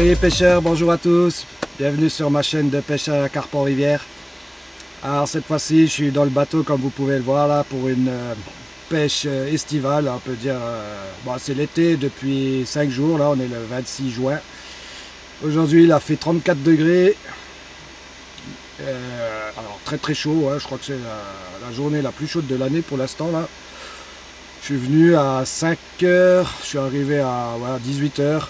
Salut les pêcheurs, bonjour à tous, bienvenue sur ma chaîne de pêche à carpe en rivière. Alors cette fois-ci je suis dans le bateau comme vous pouvez le voir là pour une pêche estivale, on peut dire, bon, c'est l'été depuis 5 jours, là on est le 26 juin. Aujourd'hui il a fait 34 degrés, alors très chaud, hein, je crois que c'est la journée la plus chaude de l'année pour l'instant là. Je suis venu à 5 h, je suis arrivé à voilà, 18 h.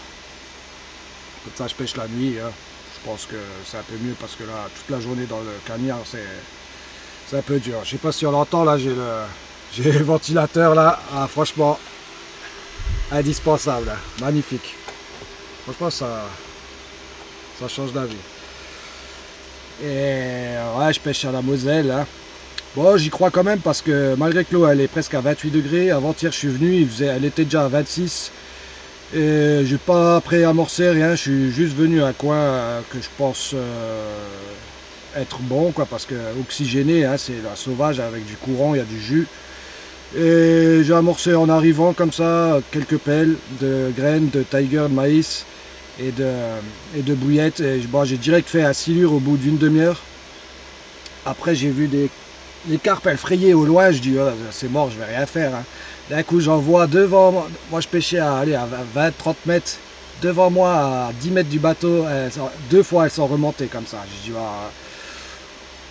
Comme ça je pêche la nuit, hein. Je pense que c'est un peu mieux parce que là toute la journée dans le cagnard c'est un peu dur. Je sais pas si on l'entend là, j'ai le ventilateur là, ah, franchement indispensable, hein. Magnifique. Franchement ça change la vie. Et ouais, je pêche à la Moselle, hein. Bon, j'y crois quand même parce que malgré que l'eau elle est presque à 28 degrés, avant-hier je suis venu, elle était déjà à 26. Et j'ai pas pré-amorcé rien, je suis juste venu à un coin que je pense être bon, quoi, parce que oxygéné, hein, c'est la sauvage avec du courant, il y a du jus. Et j'ai amorcé en arrivant comme ça quelques pelles de graines de tiger, de maïs et de bouillettes. Et bon, j'ai direct fait à silure au bout d'une demi-heure. Après j'ai vu les carpes elles frayaient au loin, je dis oh, c'est mort, je vais rien faire, hein. D'un coup j'en vois devant moi, je pêchais à 20-30 mètres, devant moi à 10 mètres du bateau, deux fois elles sont remontées comme ça. J'ai dit ah,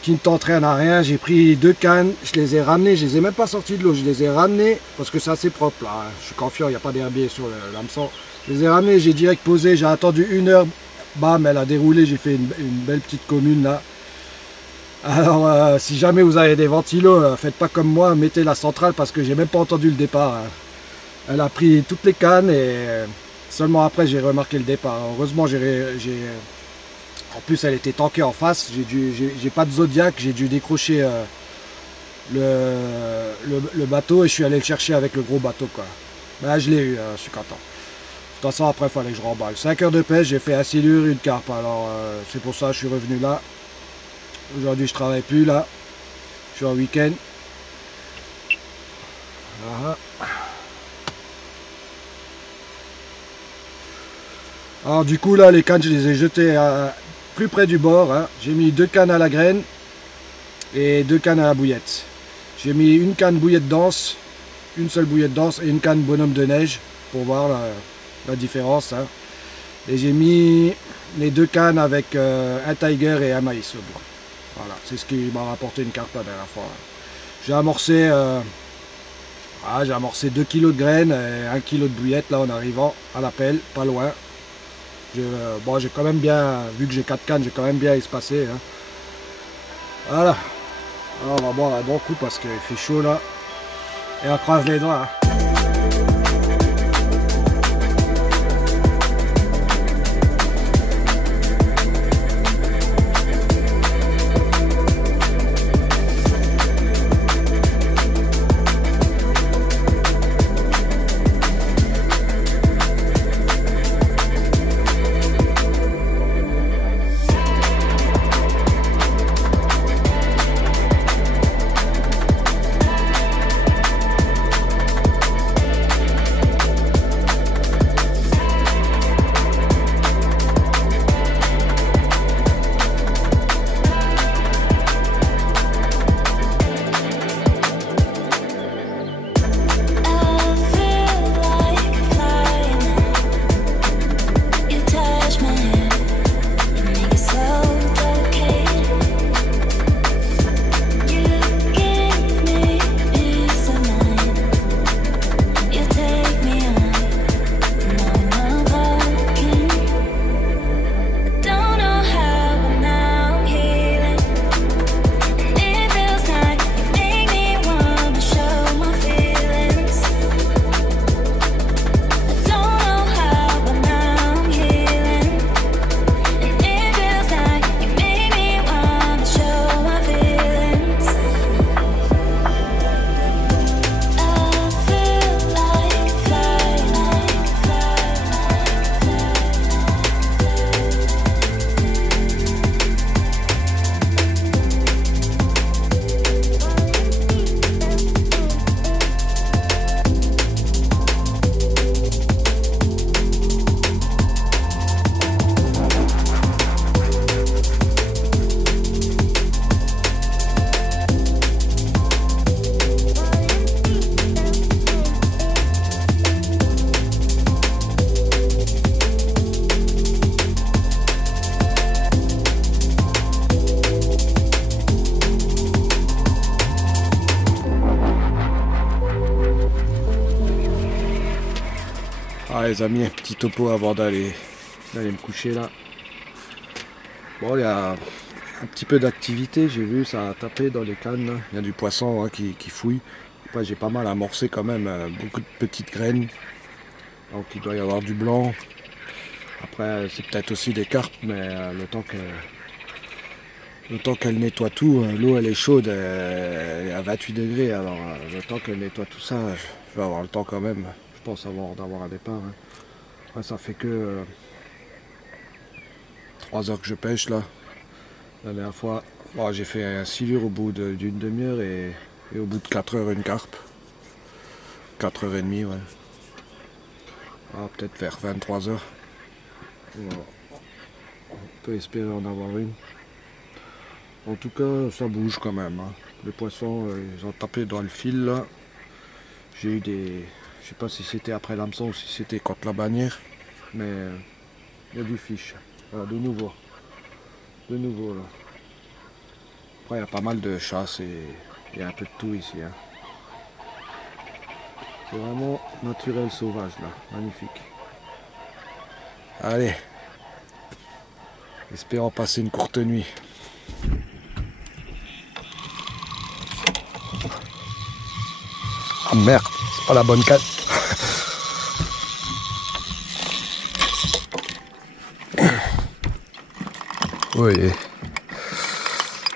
qui ne tente rien à rien, j'ai pris 2 cannes, je les ai ramenées, je les ai même pas sorties de l'eau, je les ai ramenées parce que c'est assez propre là, hein. Je suis confiant, il n'y a pas d'herbier sur l'hameçon. Je les ai ramenées, j'ai direct posé, j'ai attendu 1 heure, bam, elle a déroulé, j'ai fait une belle petite commune là. Alors si jamais vous avez des ventilos, faites pas comme moi, mettez la centrale parce que j'ai même pas entendu le départ. Hein. Elle a pris toutes les cannes et seulement après j'ai remarqué le départ. Heureusement en plus elle était tankée en face, j'ai pas de Zodiac, j'ai dû décrocher le bateau et je suis allé le chercher avec le gros bateau quoi. Ben, je l'ai eu, je suis content. De toute façon après il fallait que je remballe. 5 heures de pêche, j'ai fait un silure, une carpe, alors c'est pour ça que je suis revenu là. Aujourd'hui je travaille plus là, je suis en week-end. Voilà. Alors du coup là les cannes je les ai jetées plus près du bord. Hein. J'ai mis 2 cannes à la graine et 2 cannes à la bouillette. J'ai mis une canne bouillette dense, une seule bouillette dense et une canne bonhomme de neige pour voir la différence. Hein. Et j'ai mis les 2 cannes avec un tiger et un maïs au bout. Voilà, c'est ce qui m'a rapporté une carpe la dernière fois. J'ai amorcé 2 kg de graines et 1 kg de bouillette là en arrivant à la pelle, pas loin. Bon, j'ai quand même bien, vu que j'ai 4 cannes, j'ai quand même bien espacé. Hein. Voilà. Alors, on va boire un bon coup parce qu'il fait chaud là. Et on croise les doigts. Hein. Ah les amis, un petit topo avant d'aller me coucher là. Bon, il y a un petit peu d'activité, j'ai vu, ça a tapé dans les cannes. Là. Il y a du poisson hein, qui fouille. Après j'ai pas mal amorcé quand même, beaucoup de petites graines. Donc il doit y avoir du blanc. Après c'est peut-être aussi des carpes, mais le temps qu'elle nettoie tout, l'eau elle est chaude, elle est à 28 degrés. Alors le temps qu'elle nettoie tout ça, je vais avoir le temps quand même. Je pense d'avoir un départ. Hein. Après, ça fait que 3 heures que je pêche là. La dernière fois, bon, j'ai fait un silure au bout d'une demi-heure et au bout de 4 heures une carpe. 4h30, ouais. Ah, peut-être vers 23 heures. Voilà. On peut espérer en avoir une. En tout cas, ça bouge quand même. Hein. Les poissons, ils ont tapé dans le fil là. J'ai eu des... Je sais pas si c'était après l'hameçon ou si c'était contre la bannière, mais il y a du fiche. Voilà, de nouveau là. Après il y a pas mal de chasse et il y a un peu de tout ici. Hein. C'est vraiment naturel sauvage là, magnifique. Allez, espérons passer une courte nuit. Ah merde, c'est pas la bonne cale. Oui,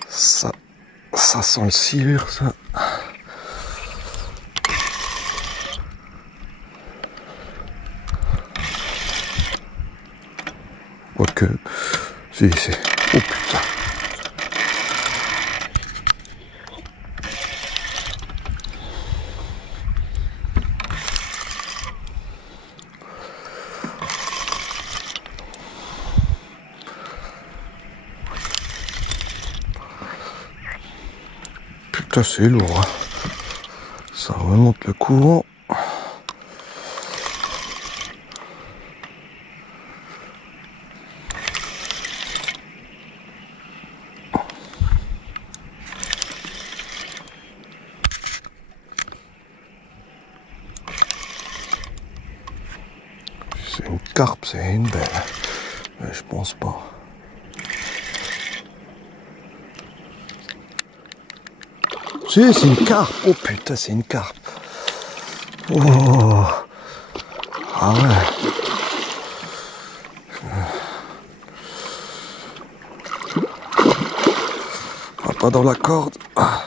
ça sent le silure, ça. Quoique, si, c'est... Oh putain. Putain, c'est lourd, hein. Ça remonte le courant. C'est une carpe, c'est une belle. Mais je pense pas. Si, c'est une carpe. Oh putain, c'est une carpe. Oh. Ah ouais. Ah, pas dans la corde. Ah.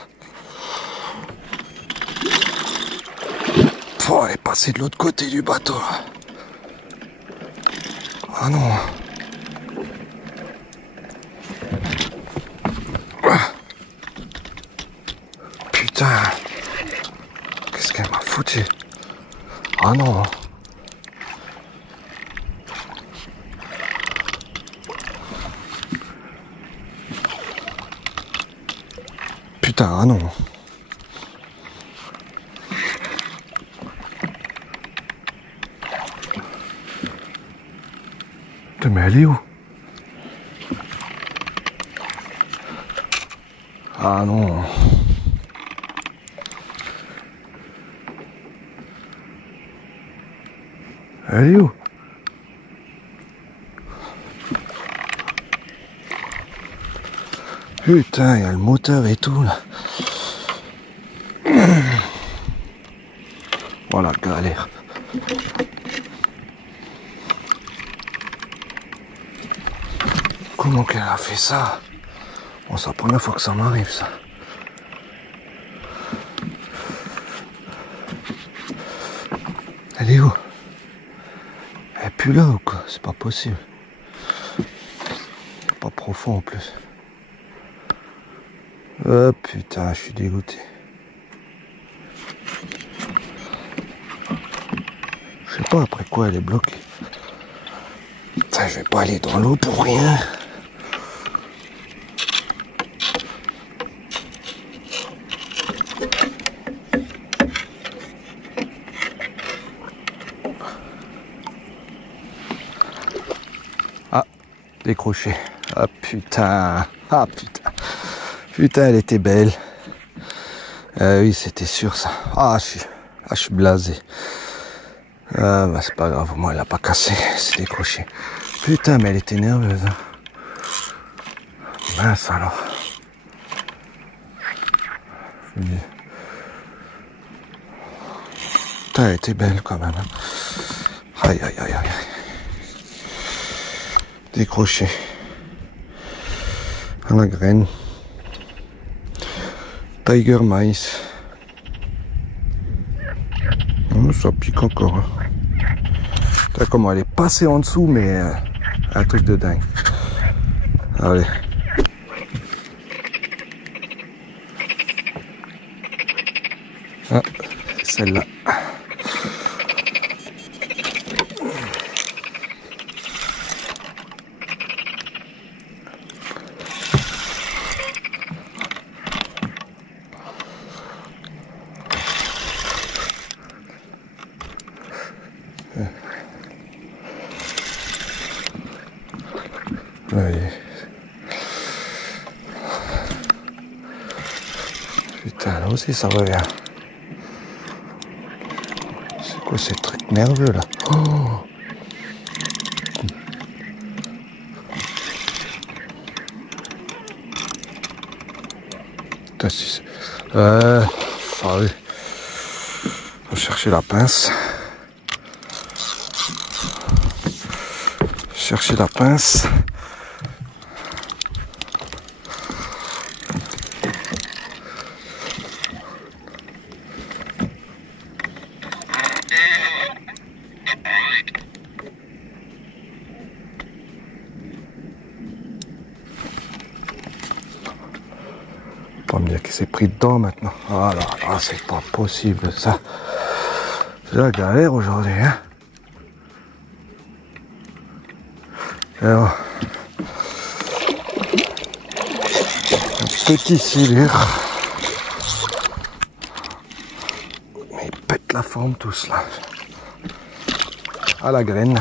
Oh, elle est passée de l'autre côté du bateau. Là. Ah non. Ah. Putain. Qu'est-ce qu'elle m'a foutu? Ah non. Putain, ah non. Putain, mais elle est où? Ah non. Elle est où? Putain, il y a le moteur et tout là. Voilà, galère. Comment qu'elle a fait ça? Bon, c'est la première fois que ça m'arrive ça. Elle est où? Elle est plus là ou quoi? C'est pas possible. Pas profond en plus. Oh putain, je suis dégoûté. Je sais pas après quoi elle est bloquée. Putain, je vais pas aller dans l'eau pour rien. Ah, décroché. Ah putain. Ah putain. Putain, elle était belle. Oui, c'était sûr ça. Ah, je suis blasé. Ah, bah c'est pas grave, moi elle a pas cassé, c'est décroché. Putain, mais elle était nerveuse. Hein. Mince alors. Putain, elle était belle quand même. Hein. Aïe, aïe, aïe, aïe. Décroché. À la graine. Tiger maïs. Oh, ça pique encore. Hein. Putain, comment elle est passée en dessous, mais un truc de dingue. Allez. Ah, celle-là. Oui. Putain, là aussi ça revient. C'est quoi ces trucs nerveux là? Oh, putain, si c'est... Ah oui. Faut chercher la pince. Chercher la pince. Pas me dire qu'il s'est pris dedans maintenant. Ah là là, c'est pas possible ça. C'est la galère aujourd'hui, hein. Alors, un petit silure. Mais ils pètent la forme tous là. À la graine.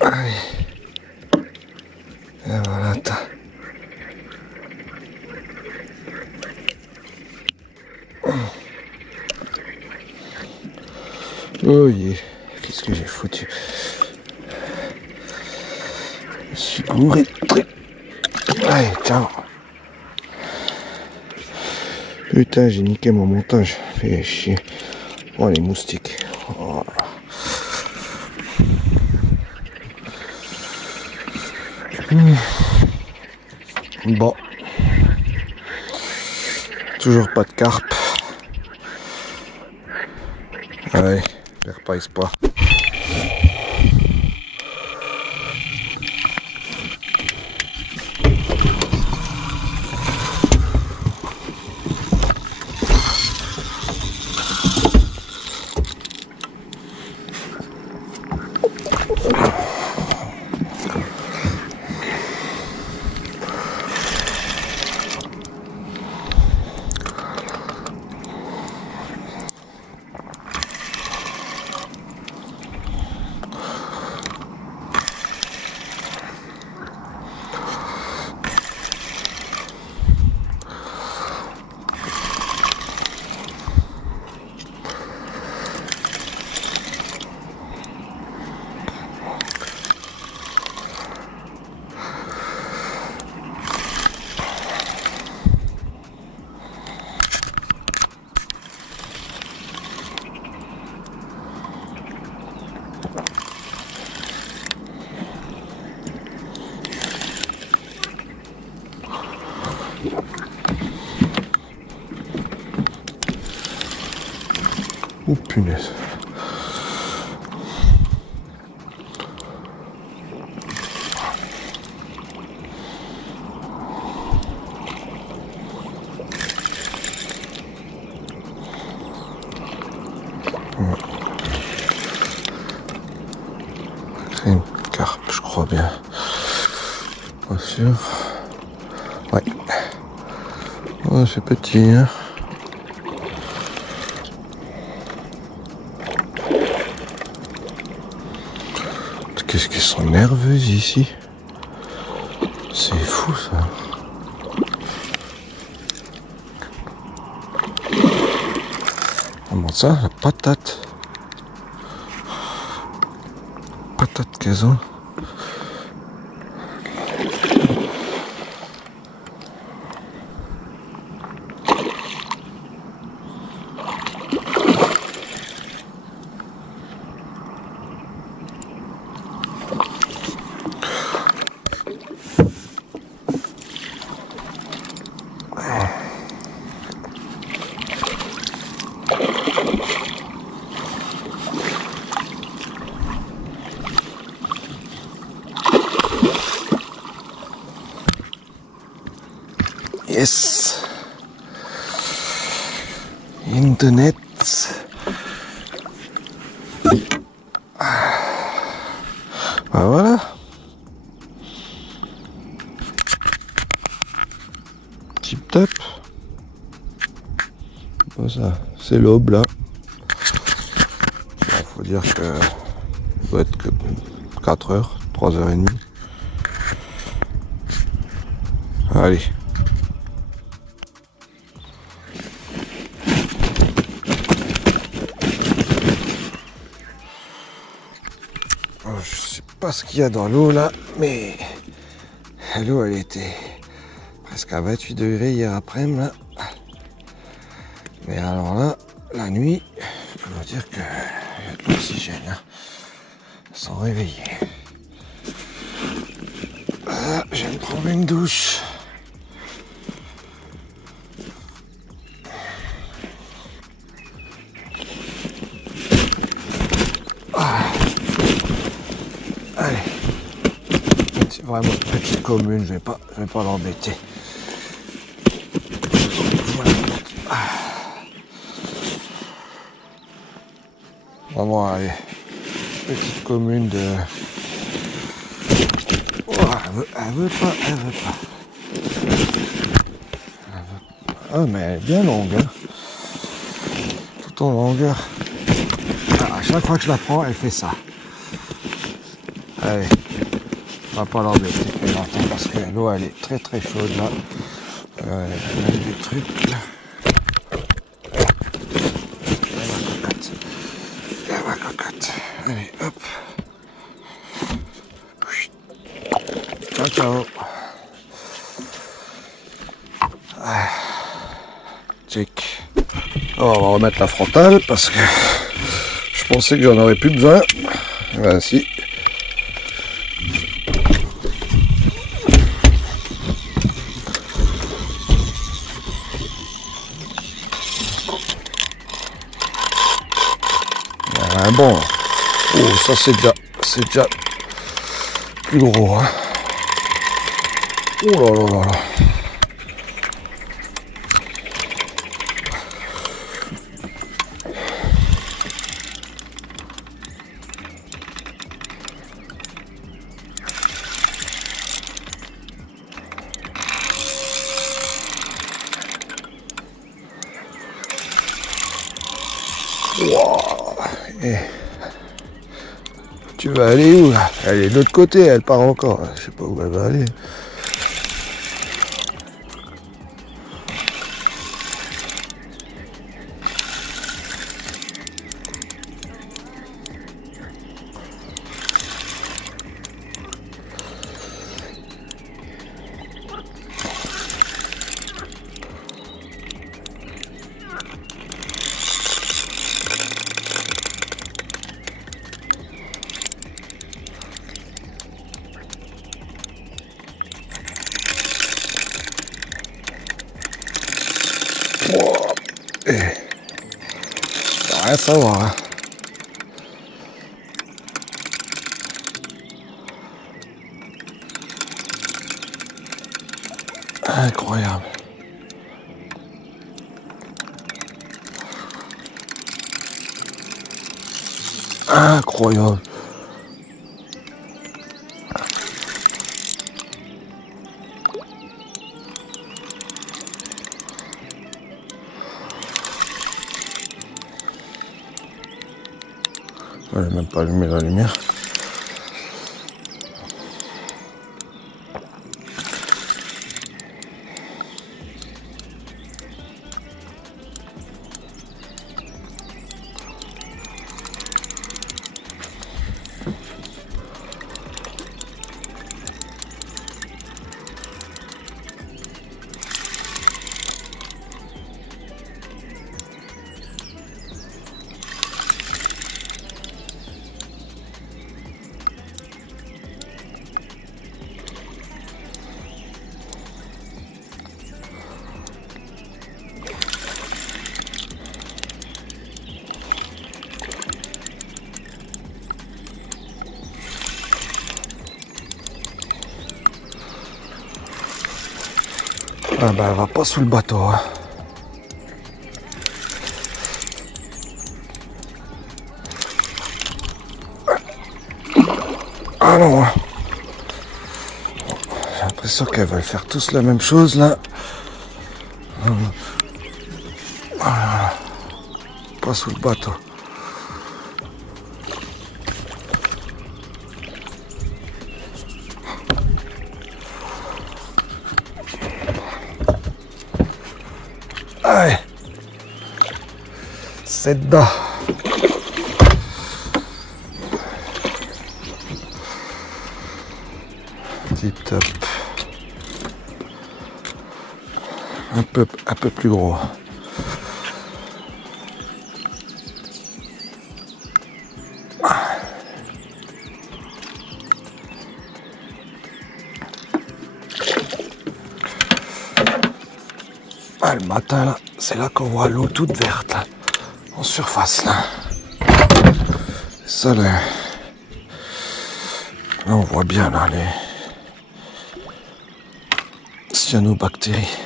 Allez. Et voilà, attends. Oh yeah. Qu'est-ce que j'ai foutu? Je suis gouré de trucs. Allez, ciao. Putain, j'ai niqué mon montage. Fait chier. Oh, les moustiques. Oh. Bon. Toujours pas de carpe. Allez, perds pas espoir. Oh punaise. C'est une carpe, je crois bien. Pas sûr. Ouais. Oh, c'est petit, hein. Qu'est-ce qu'elles sont nerveuses ici. C'est fou ça. Comment ça, la patate. Patate qu'elles ont. Yes, in the net. Ben voilà. Tip top. Bon, ça, c'est l'aube là. Il faut dire que ça doit être que 4 heures, 3h30. Allez. Je sais pas ce qu'il y a dans l'eau là, mais l'eau elle était presque à 28 degrés hier après-midi là. Mais alors là, la nuit, je peux vous dire qu'il y a de l'oxygène, hein, sans réveiller. Ah, je vais me prendre une douche. Ah. Allez, c'est vraiment une petite commune, je vais pas l'embêter. Vraiment, allez, petite commune de... Oh, elle veut pas. Ah, mais elle est bien longue, hein. Tout en longueur. Ah, à chaque fois que je la prends, elle fait ça. Allez, on va pas l'embêter plus longtemps parce que l'eau, elle est très très chaude là. Elle a des trucs là. Ma cocotte. Allez, hop. Ciao, ciao. Check. Oh, on va remettre la frontale parce que je pensais que j'en aurais plus besoin. Ben si. Bon, oh ça c'est déjà plus gros, hein. Oh là là là là. Wow. Et tu vas aller où là? Elle est de l'autre côté, elle part encore. Je sais pas où elle va aller. Wow. Et ça va rien savoir, hein. Incroyable. Incroyable. Je vais même pas allumer la lumière. Ah bah elle va pas sous le bateau, hein. Ah non, hein. J'ai l'impression qu'elles veulent faire tous la même chose là. Voilà. Pas sous le bateau. Allez, c'est dedans. Tip top. un peu plus gros. Ah, le matin là, c'est là qu'on voit l'eau toute verte là, en surface là. Ça là, on voit bien là les cyanobactéries.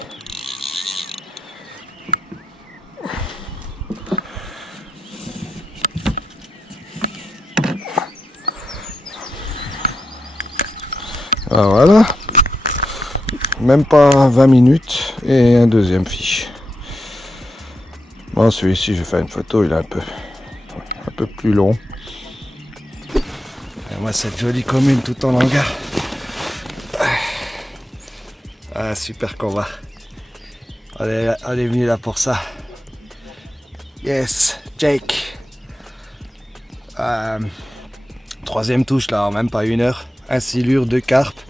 Alors voilà, même pas 20 minutes et un deuxième fiche. Bon, celui-ci, je vais faire une photo, il est un peu plus long. Et moi, cette jolie commune tout en hangar. Ah, super combat. On est venu là pour ça. Yes, Jake. Troisième touche là, en même pas 1 heure. 1 silure, 2 carpes.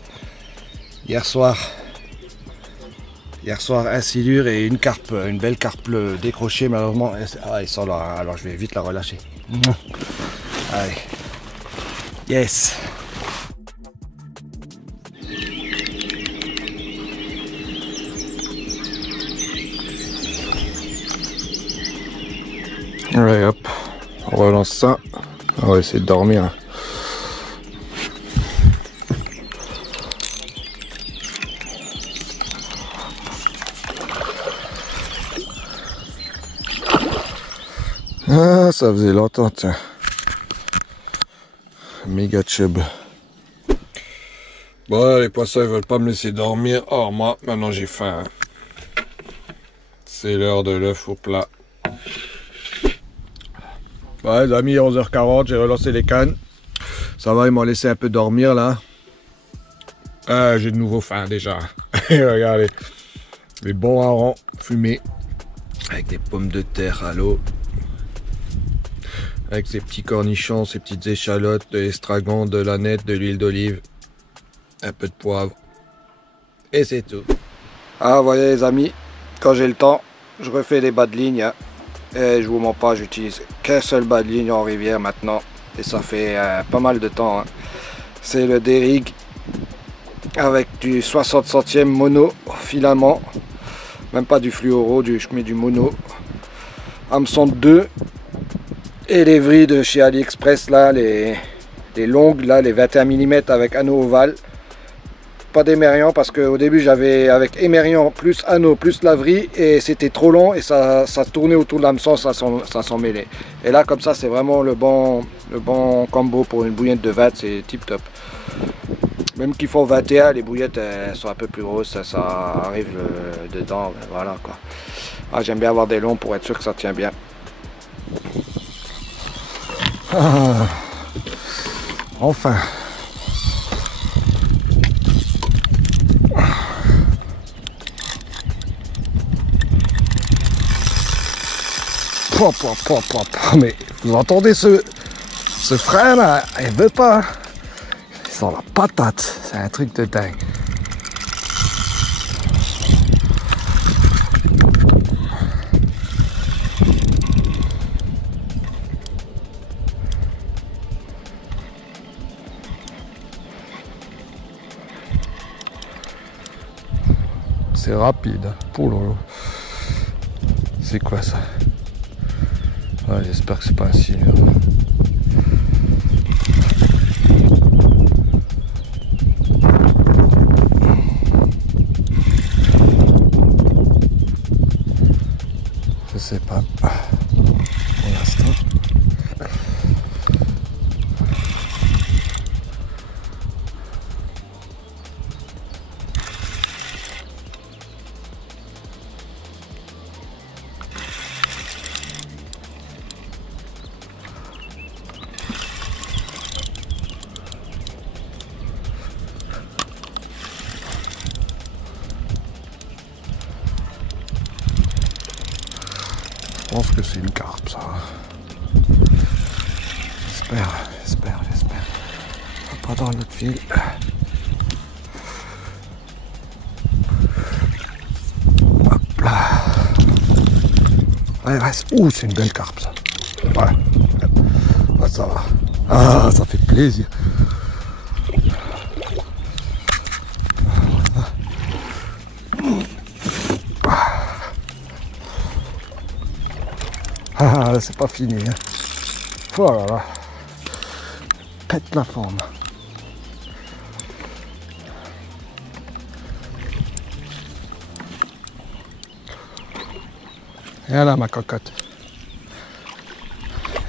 Hier soir 1 silure et une carpe, une belle carpe décrochée malheureusement. Ah, ils sont là, alors je vais vite la relâcher. Allez. Yes. Allez hop, on relance ça. On va essayer de dormir. Ah, ça faisait longtemps, tiens. Méga chub. Bon, les poissons ils veulent pas me laisser dormir. Or, moi, maintenant j'ai faim. C'est l'heure de l'œuf au plat. Ouais, les amis, 11h40, j'ai relancé les cannes. Ça va, ils m'ont laissé un peu dormir là. Ah, j'ai de nouveau faim déjà. Regardez. Les bons harengs fumés. Avec des pommes de terre à l'eau. Avec ces petits cornichons, ces petites échalotes, de l'estragon, de l'aneth, de l'huile d'olive, un peu de poivre, et c'est tout. Ah, vous voyez les amis, quand j'ai le temps, je refais les bas de ligne, hein. Et je vous mens pas, j'utilise qu'un seul bas de ligne en rivière maintenant, et ça fait pas mal de temps, hein. C'est le Derig, avec du 60 centièmes mono filament, même pas du fluoro, je mets du mono, hameçon de 2. Et les vrilles de chez AliExpress, là, les longues, là, les 21 mm avec anneau ovale. Pas d'émerian parce qu'au début j'avais avec émerian plus anneau plus la vrille et c'était trop long et ça tournait autour de l'hameçon, ça s'en mêlait. Et là comme ça c'est vraiment le bon combo pour une bouillette de 20, c'est tip top. Même qu'ils font 21, les bouillettes elles sont un peu plus grosses, ça arrive dedans, voilà quoi. Ah, j'aime bien avoir des longs pour être sûr que ça tient bien. Ah, enfin. Mais vous entendez ce frein là, il veut pas. Il sent la patate, c'est un truc de dingue. C'est rapide. Poulolo. C'est quoi ça? Ouais, j'espère que c'est pas un silure. Je sais pas. Pour l'instant. Je pense que c'est une carpe ça. J'espère. Pas dans notre fil. Hop. Ouais, ouais, ouh, c'est une belle carpe ça. Ouais. Ah, ça va. Ah, ça fait plaisir. Ah, c'est pas fini. Hein. Oh là là. Pète la forme. Et là, ma cocotte.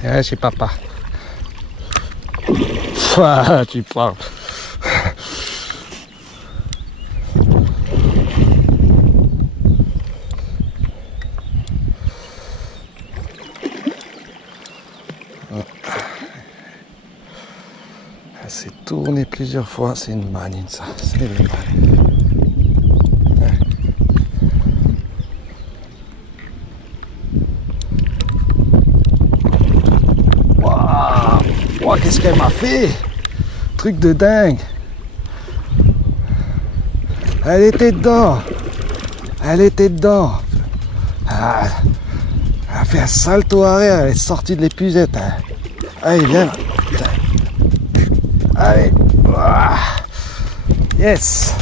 Et chez papa. Ah, tu parles. Elle s'est tournée plusieurs fois, c'est une manine ça, c'est une manine. Waouh, qu'est-ce qu'elle m'a fait? Truc de dingue. Elle était dedans. Elle était dedans. Ah, elle a fait un salto arrière, elle est sortie de l'épuisette. Hein. Allez, viens là. Allez. Ah. Yes.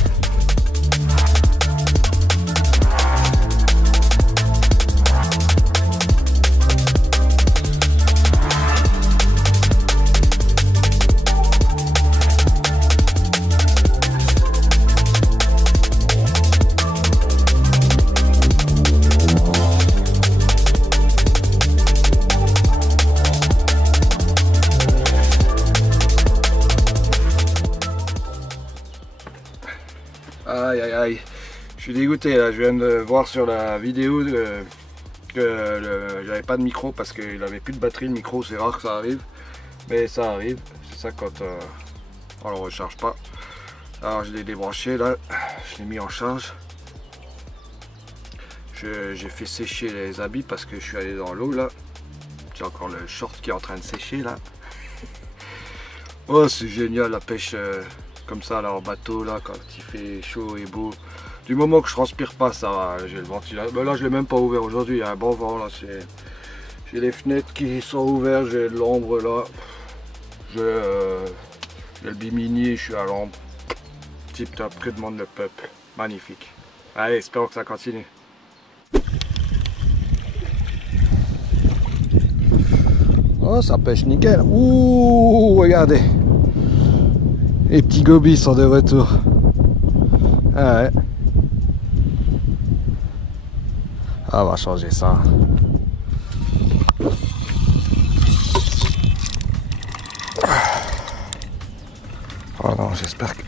Aïe aïe aïe, je suis dégoûté là, je viens de voir sur la vidéo que j'avais pas de micro parce qu'il avait plus de batterie, le micro, c'est rare que ça arrive, mais ça arrive, c'est ça quand on le recharge pas. Alors je l'ai débranché là, je l'ai mis en charge, j'ai fait sécher les habits parce que je suis allé dans l'eau là, j'ai encore le short qui est en train de sécher là. Oh c'est génial la pêche comme ça là en bateau là quand il fait chaud et beau. Du moment que je transpire pas ça va, j'ai le ventilateur. Ben là je l'ai même pas ouvert aujourd'hui, il y a un bon vent là, j'ai les fenêtres qui sont ouvertes, j'ai de l'ombre là. J'ai le bimini, je suis à l'ombre. Tip top, que demande le peuple. Magnifique. Allez, espérons que ça continue. Oh ça pêche nickel. Ouh regardez. Les petits gobies sont de retour. Ah ouais. Ah, on va changer ça. Oh non, j'espère que...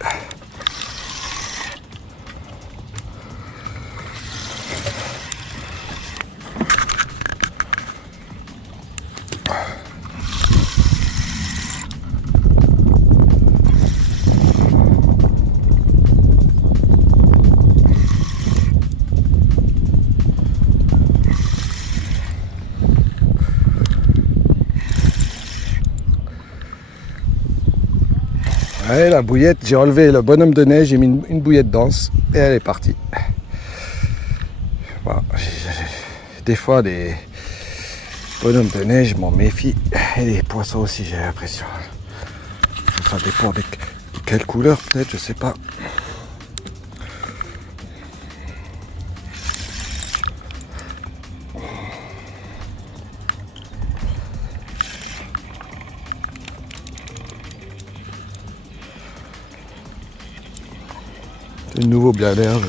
Allez, la bouillette, j'ai enlevé le bonhomme de neige, j'ai mis une bouillette dense et elle est partie. Voilà. Des fois, des bonhommes de neige, je m'en méfie. Et les poissons aussi, j'ai l'impression. Ça dépend de quelle couleur, peut-être, je sais pas. C'est le nouveau biaderge.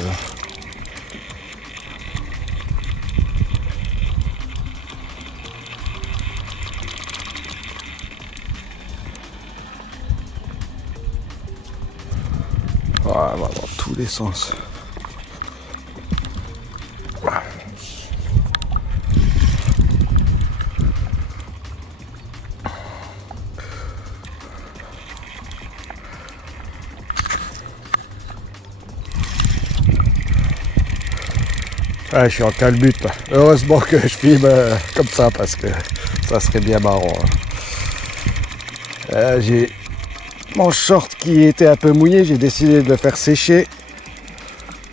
Ah, va dans tous les sens. Ah, je suis en calbute là. Heureusement que je filme comme ça parce que ça serait bien marrant. Hein. J'ai mon short qui était un peu mouillé, j'ai décidé de le faire sécher.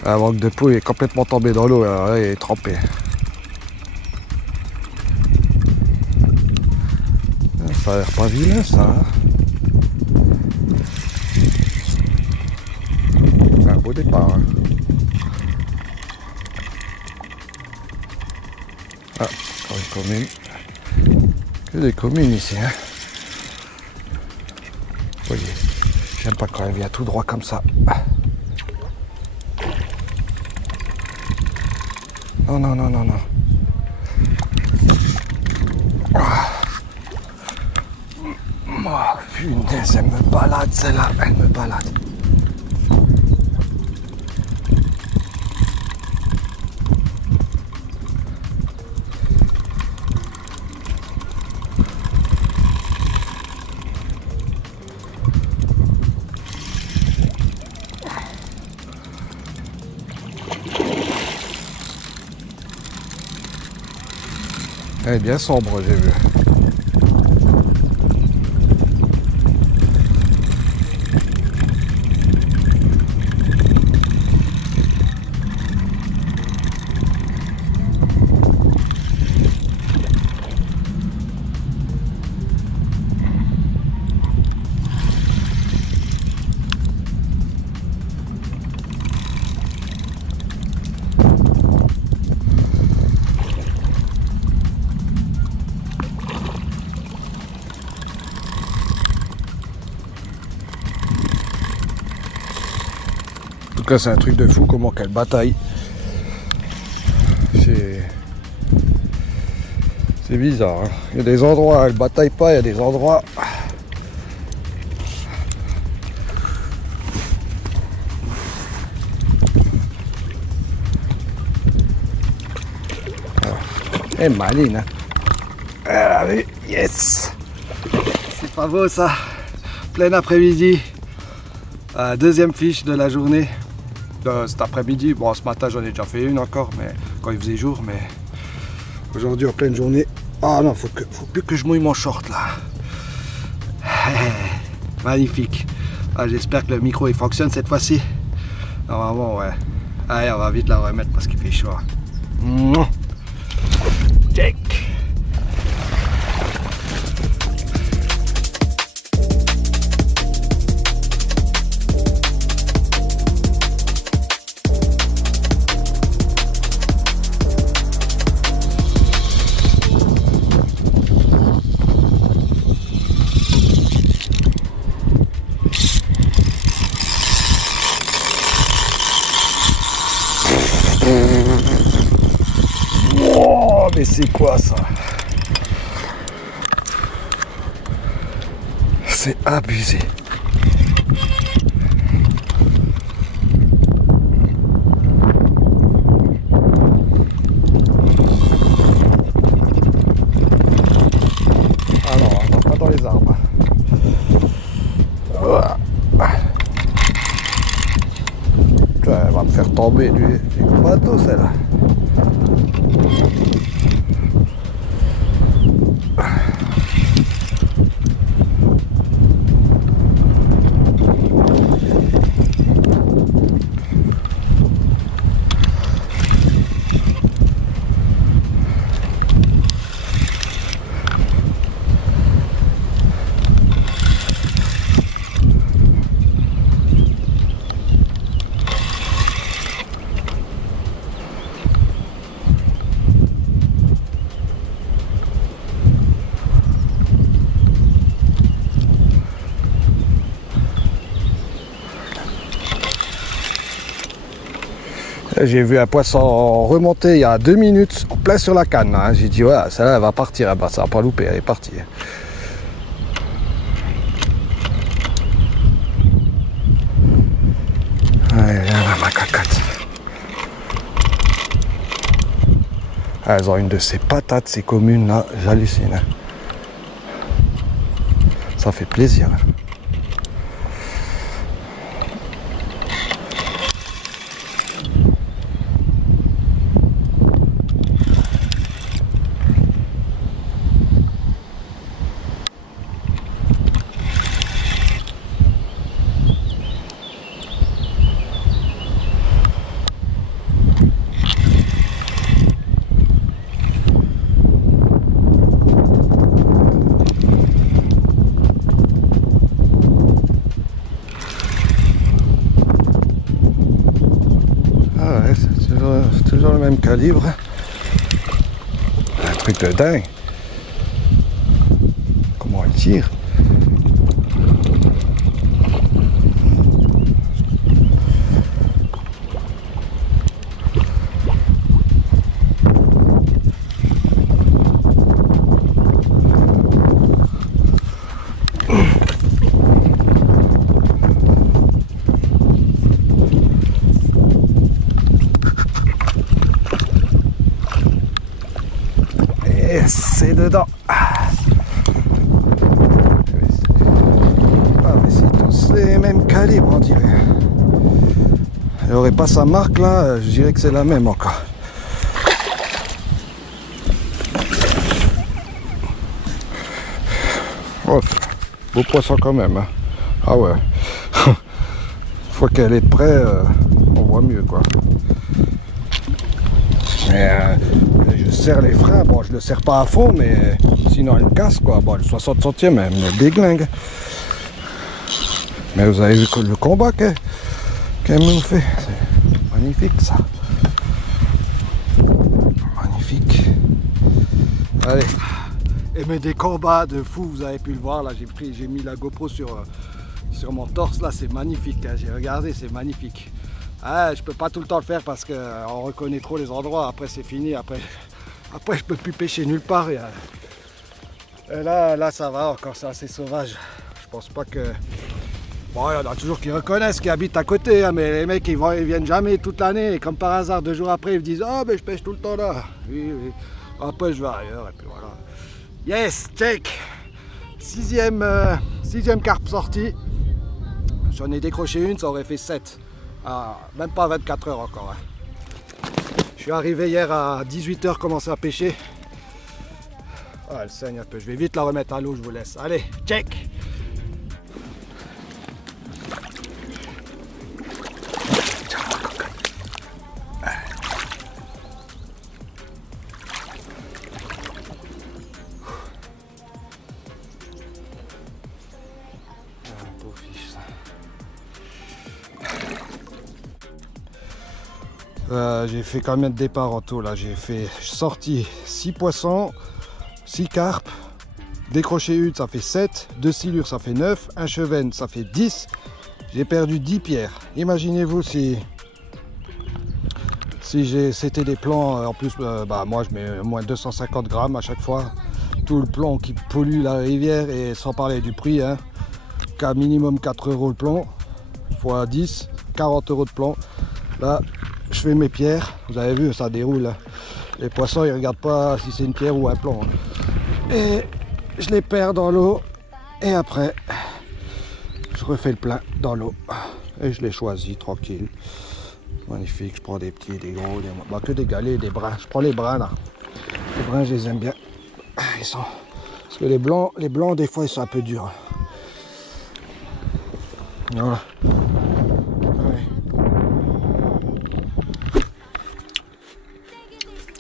Un manque de peau, il est complètement tombé dans l'eau, alors là, il est trempé. Ça a l'air pas vilain ça. Hein. C'est un beau départ. Hein. Ah, encore une commune. Que des communes ici. Hein. Vous voyez, j'aime pas quand elle vient tout droit comme ça. Non, non, non, non, non. Oh, punaise, elle me balade celle-là, elle me balade. Elle est bien sombre, j'ai vu. En tout cas, c'est un truc de fou comment qu'elle bataille. C'est bizarre. Hein. Il y a des endroits où elle bataille pas, il y a des endroits. Elle est maline. Hein. Ah, oui. Yes. C'est pas beau ça. Plein après-midi. Deuxième fiche de la journée. Cet après-midi. Bon, ce matin j'en ai déjà fait une encore, mais quand il faisait jour. Mais aujourd'hui en pleine journée. Ah non, faut plus que je mouille mon short là. Magnifique. Ah, j'espère que le micro il fonctionne cette fois-ci. Normalement, ouais. Allez, on va vite la remettre parce qu'il fait chaud. Check. Oh, mais c'est quoi ça? C'est abusé. Ah non, on va pas dans les arbres. Elle va me faire tomber du bateau celle-là. J'ai vu un poisson remonter il y a 2 minutes, en plein sur la canne. Hein. J'ai dit, ouais, celle-là, elle va partir. Ah bah, ça va pas louper, elle est partie. Allez, là, ma cacatte. Ah, elles ont une de ces patates, ces communes-là, j'hallucine. Ça fait plaisir. toujours le même calibre. Un truc de dingue. Comment elle tire? C'est dedans. Ah, mais c'est tous les mêmes calibres, on dirait. Elle n'aurait pas sa marque là, je dirais que c'est la même encore. Oh, beau poisson quand même. Hein. Ah ouais. Une fois qu'elle est prête, on voit mieux quoi. Mais, je serre les freins, bon je le serre pas à fond mais sinon elle me casse quoi, bon le 60 centièmes elle me déglingue. Mais vous avez vu le combat qu'elle nous fait, c'est magnifique ça. Magnifique. Allez. Et mais des combats de fou, vous avez pu le voir là, j'ai mis la GoPro sur mon torse là, c'est magnifique, hein. J'ai regardé, c'est magnifique. Ah, je peux pas tout le temps le faire parce qu'on reconnaît trop les endroits, après c'est fini, après je peux plus pêcher nulle part. Et là ça va encore, c'est assez sauvage. Je pense pas que... Bon, il y en a toujours qui reconnaissent, qui habitent à côté, hein, mais les mecs ils viennent jamais toute l'année et comme par hasard 2 jours après ils me disent « Oh mais je pêche tout le temps là ». Oui, oui. Après je vais ailleurs et puis voilà. Yes, check. Sixième carpe sortie. J'en ai décroché une, ça aurait fait 7. Ah, même pas 24 heures encore. Hein. Je suis arrivé hier à 18 h commencer à pêcher. Ah, elle saigne un peu. Je vais vite la remettre à l'eau, je vous laisse. Allez, check. J'ai fait combien de départs en tout là? J'ai sorti 6 poissons, 6 carpes, décroché une ça fait 7, 2 silures ça fait 9, un chevenne ça fait 10, j'ai perdu 10 pierres. Imaginez-vous si c'était des plans, en plus moi je mets au moins 250 grammes à chaque fois, tout le plomb qui pollue la rivière et sans parler du prix, hein, qu'à minimum 4 € le plomb, fois 10, 40 € de plomb. Là, je fais mes pierres, vous avez vu, ça déroule. Les poissons, ils regardent pas si c'est une pierre ou un plomb. Et je les perds dans l'eau. Et après, je refais le plein dans l'eau. Et je les choisis tranquille. Magnifique, je prends des petits, des gros, que des galets, des bruns. Je prends les bruns là. Les bruns, je les aime bien. Ils sont... Parce que les blancs, des fois, ils sont un peu durs. Voilà.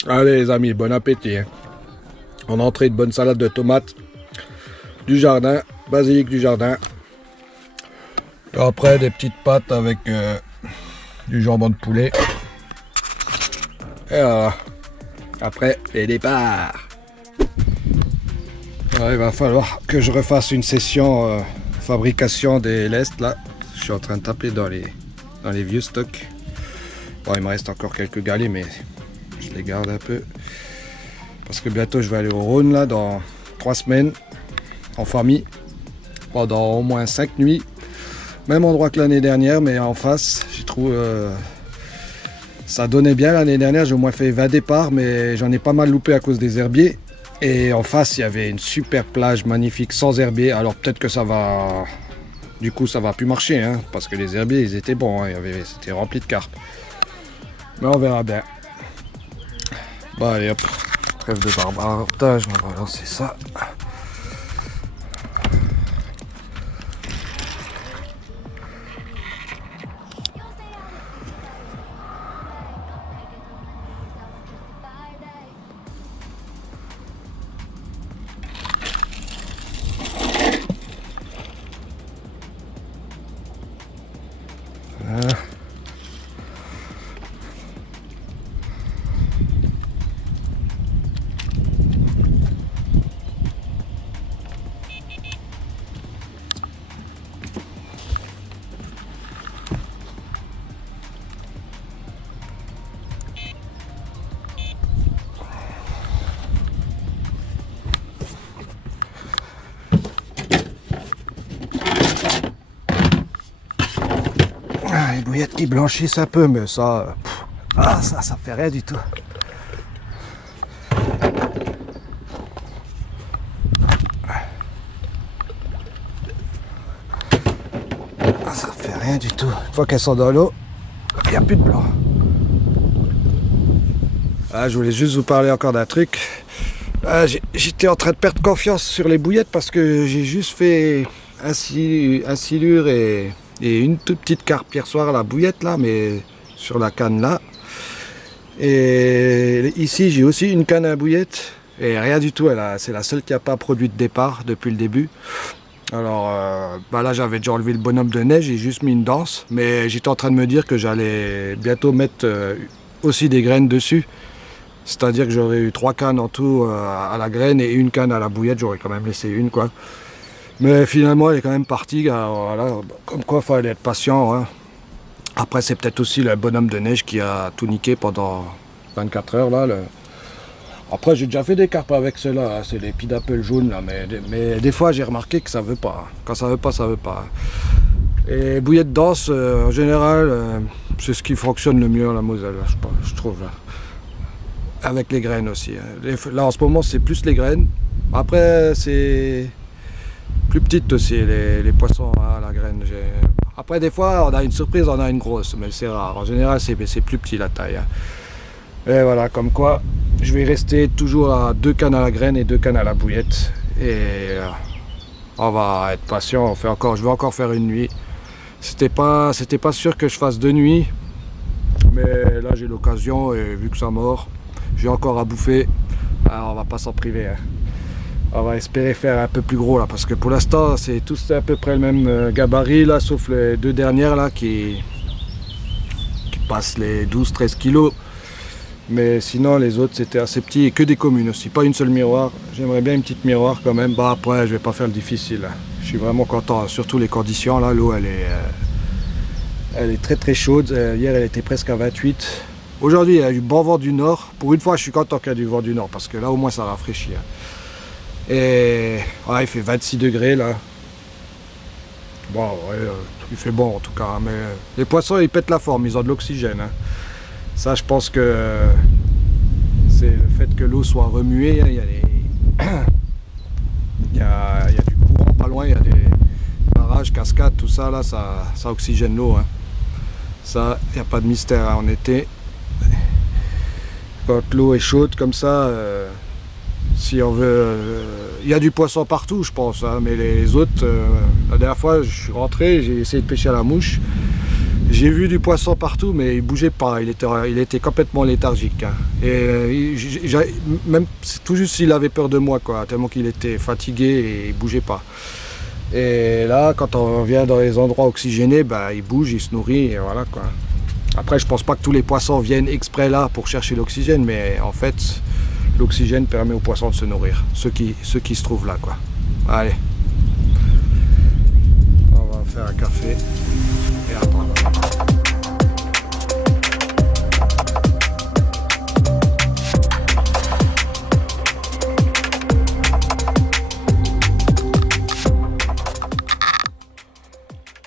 Allez les amis, bon appétit. Hein. En entrée, de bonne salade de tomates du jardin, basilic du jardin. Et après, des petites pâtes avec du jambon de poulet. Et voilà. Après, les départs. Ouais, il va falloir que je refasse une session fabrication des lestes là. Je suis en train de taper dans les vieux stocks. Bon, il me reste encore quelques galets, mais je les garde un peu. Parce que bientôt je vais aller au Rhône là dans 3 semaines en famille. Pendant au moins 5 nuits. Même endroit que l'année dernière, mais en face. J'ai trouvé ça donnait bien l'année dernière. J'ai au moins fait 20 départs, mais j'en ai pas mal loupé à cause des herbiers. Et en face, il y avait une super plage magnifique sans herbiers. Alors peut-être que ça va... Du coup, ça va plus marcher, hein, parce que les herbiers, ils étaient bons. Hein, c'était rempli de carpes. Mais on verra bien. Bon, allez hop. Trêve de barbardage, on va lancer ça. bouillettes qui blanchissent un peu, mais ça, ça fait rien du tout. Ça fait rien du tout. Une fois qu'elles sont dans l'eau, il n'y a plus de blanc. Ah, je voulais juste vous parler encore d'un truc. Ah, j'étais en train de perdre confiance sur les bouillettes parce que j'ai juste fait un silure et une toute petite carpe hier soir à la bouillette là, mais sur la canne là. Et ici j'ai aussi une canne à bouillette et rien du tout. C'est la seule qui n'a pas produit de départ depuis le début. Alors là j'avais déjà enlevé le bonhomme de neige, j'ai juste mis une danse, mais j'étais en train de me dire que j'allais bientôt mettre aussi des graines dessus. C'est-à-dire que j'aurais eu 3 cannes en tout à la graine et une canne à la bouillette, j'aurais quand même laissé une quoi. Mais finalement elle est quand même partie, alors, voilà, comme quoi il fallait être patient. Hein. Après c'est peut-être aussi le bonhomme de neige qui a tout niqué pendant 24 heures là. Après j'ai déjà fait des carpes avec ceux-là, hein. C'est les pineapple jaunes là, mais des fois j'ai remarqué que ça veut pas. Quand ça veut pas, ça veut pas. Et bouillette dense, en général, c'est ce qui fonctionne le mieux à la Moselle, là, je trouve. Là. Avec les graines aussi. Hein. Là en ce moment c'est plus les graines. Après c'est plus petite aussi les poissons à la graine. Après des fois on a une surprise, on a une grosse, mais c'est rare. En général c'est plus petit la taille. Hein. Et voilà, comme quoi je vais rester toujours à 2 cannes à la graine et 2 cannes à la bouillette. Et on va être patient, je vais encore faire une nuit. C'était pas sûr que je fasse 2 nuits. Mais là j'ai l'occasion et vu que ça mord, j'ai encore à bouffer. Alors on va pas s'en priver. Hein. On va espérer faire un peu plus gros là, parce que pour l'instant c'est tous à peu près le même gabarit là, sauf les 2 dernières là qui passent les 12-13 kilos. Mais sinon les autres c'était assez petit et que des communes aussi, pas une seule miroir. J'aimerais bien une petite miroir quand même. Bah après je vais pas faire le difficile. Là. Je suis vraiment content, surtout les conditions là, l'eau elle est très très chaude. Hier elle était presque à 28. Aujourd'hui il y a du bon vent du nord. Pour une fois je suis content qu'il y a du vent du nord parce que là au moins ça rafraîchit. Hein. Et ouais, il fait 26 degrés là. Bon ouais, il fait bon en tout cas. Mais les poissons ils pètent la forme, ils ont de l'oxygène. Hein. Ça je pense que c'est le fait que l'eau soit remuée. Hein. Il y a du courant pas loin, il y a des barrages, cascades, tout ça là, ça oxygène l'eau. Hein. Ça, il n'y a pas de mystère hein, en été. Quand l'eau est chaude comme ça, si on veut, il y a du poisson partout je pense, hein, mais les autres, la dernière fois je suis rentré, j'ai essayé de pêcher à la mouche, j'ai vu du poisson partout mais il bougeait pas, il était complètement léthargique. Hein. Et même tout juste s'il avait peur de moi quoi, tellement qu'il était fatigué et il bougeait pas. Et là quand on vient dans les endroits oxygénés, bah, il bouge, il se nourrit et voilà quoi. Après je pense pas que tous les poissons viennent exprès là pour chercher l'oxygène, mais en fait l'oxygène permet aux poissons de se nourrir, ceux qui se trouvent là quoi. Allez, on va faire un café et attendre.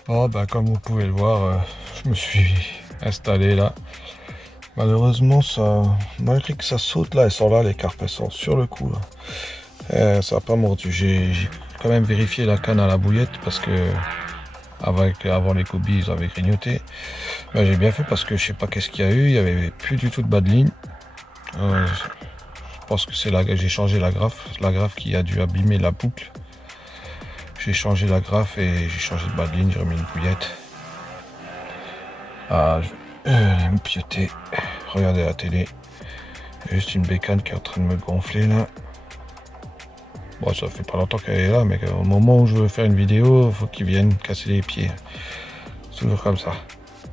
Oh bah comme vous pouvez le voir, je me suis installé là. Malheureusement, malgré que ça saute là, elles sont là, les carpes, elles sont sur le coup là. Ça n'a pas mordu. J'ai quand même vérifié la canne à la bouillette parce que avant les cobies, ils avaient grignoté. Ben, j'ai bien fait parce que je sais pas qu'est-ce qu'il y a eu. Il n'y avait plus du tout de bas de ligne. Je pense que c'est là que j'ai changé la graffe qui a dû abîmer la boucle. J'ai changé la graffe et j'ai changé de bas de ligne, j'ai remis une bouillette. Ah, je vais me piéter, regarder la télé. Il y a juste une bécane qui est en train de me gonfler là. Bon, ça fait pas longtemps qu'elle est là, mais au moment où je veux faire une vidéo, il faut qu'ils viennent casser les pieds. C'est toujours comme ça.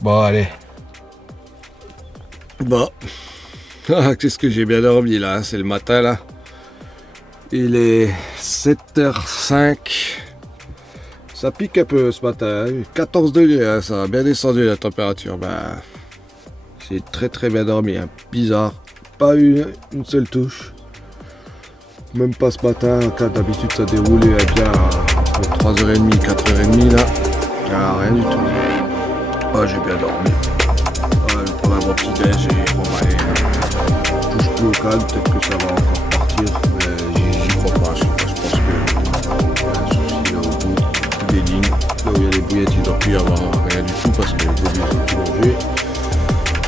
Bon, allez. Bon. Qu'est-ce que j'ai bien dormi là, c'est le matin là. Il est 7h05. Ça pique un peu ce matin, hein. 14 degrés, hein, ça a bien descendu la température. Bah, j'ai très très bien dormi, hein. Bizarre. Pas eu une seule touche. Même pas ce matin, quand d'habitude ça déroulait bien à 3h30, 4h30 là. Ah, rien du tout. Ah, j'ai bien dormi. Je vais prendre un bon petit déj et on va aller. Je touche plus au calme, peut-être que ça va encore partir, mais j'y crois pas. Je pense qu'il y a un souci là au bout des lignes. Là où il y a les bouillettes, il ne doit plus y avoir rien du tout parce que les débuts sont tout mangés.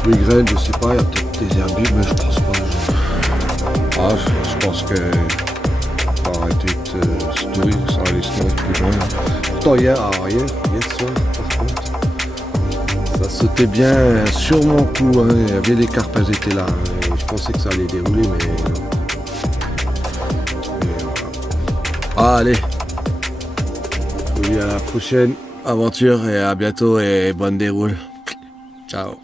Les graines, je sais pas, il y a peut-être des herbiers, mais je pense pas. Je pense que faut arrêter de se nourrir, ça va aller se nourrir plus loin. Pourtant hier soir, par contre, ça sautait bien sur mon cou, hein. Il y avait des carpes, elles étaient là, hein. Et je pensais que ça allait dérouler, mais non. Et voilà. Allez, je vous dis à la prochaine aventure et à bientôt et bonne déroule. Ciao.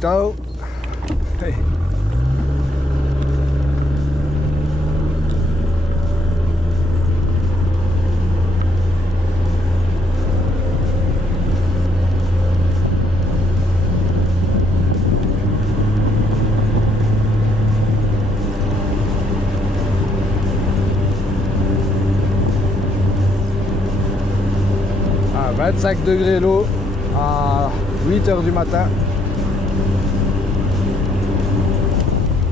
Ciao. Hey. À 25 degrés l'eau à 8 h du matin.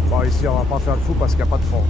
Bon, ici on va pas faire le fou parce qu'il n'y a pas de fond.